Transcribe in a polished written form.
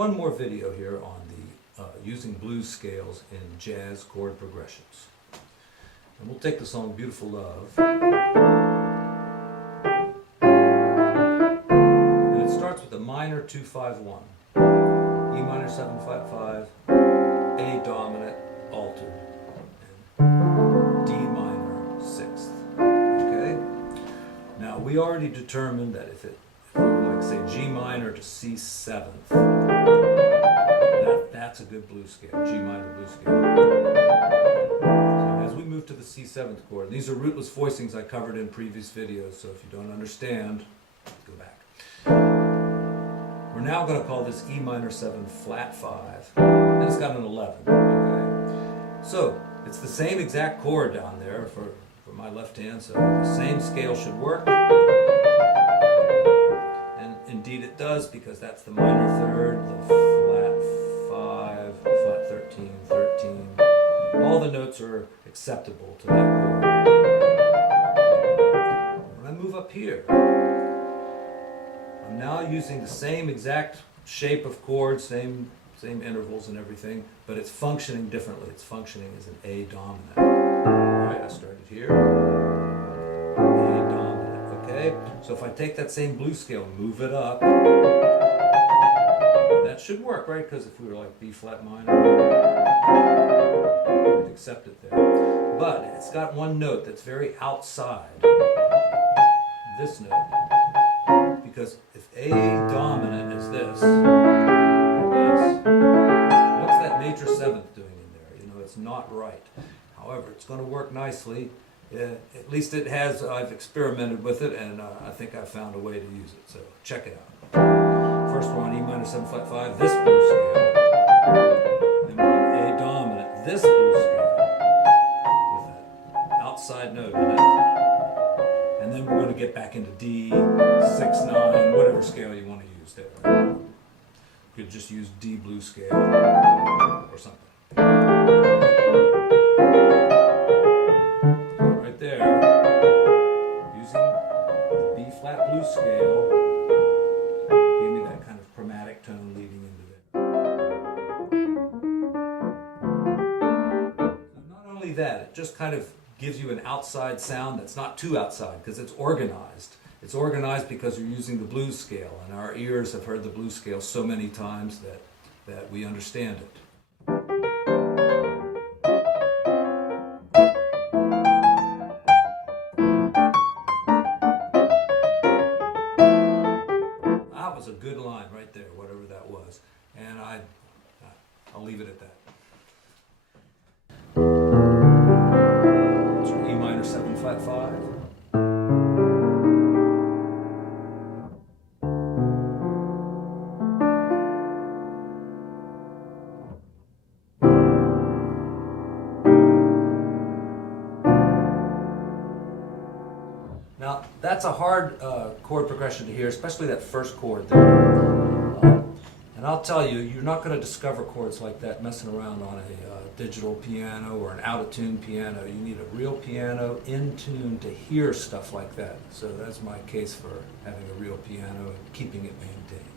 one more video here on the using blues scales in jazz chord progressions. And we'll take the song Beautiful Love. And it starts with a minor 2-5-1, E minor 7-5-5, A dominant altered, and D minor 6th. Okay? Now we already determined that if we were like say G minor to C 7th, that's a good blues scale, G minor blues scale. So as we move to the C 7th chord, these are rootless voicings I covered in previous videos, so if you don't understand, go back. We're now going to call this E minor 7 flat 5, and it's got an 11. Okay? So it's the same exact chord down there for my left hand, so the same scale should work. And indeed it does, because that's the minor third, the flat 5, flat 13, 13. All the notes are acceptable to that chord. When I move up here, I'm now using the same exact shape of chords, same intervals and everything, but it's functioning differently. It's functioning as an A dominant. Alright, I started here. A dominant, okay? So if I take that same blues scale and move it up, that should work, right? Because if we were like B flat minor, we'd accept it there. But it's got one note that's very outside this note. Because if A dominant is this, what's that major 7th doing in there? You know, it's not right. However, it's going to work nicely. At least it has. I've experimented with it, and I think I've found a way to use it. So check it out. First we're on E minor 7 flat 5, this blues scale. Then we're on A dominant, this blues scale, with that outside note in it. And then we're going to get back into D, 6-9, whatever scale you want to use there. You could just use D blues scale or something. So right there, using the B flat blues scale, gave me that kind of chromatic tone leading into there. So not only that, it just kind of gives you an outside sound that's not too outside, because it's organized. It's organized because you're using the blues scale, and our ears have heard the blues scale so many times that we understand it. That was a good line right there, whatever that was. And I'll leave it at that. E minor 7 flat 5. Now that's a hard chord progression to hear, especially that first chord there. And I'll tell you, you're not going to discover chords like that messing around on a digital piano or an out-of-tune piano. You need a real piano in tune to hear stuff like that. So that's my case for having a real piano and keeping it maintained.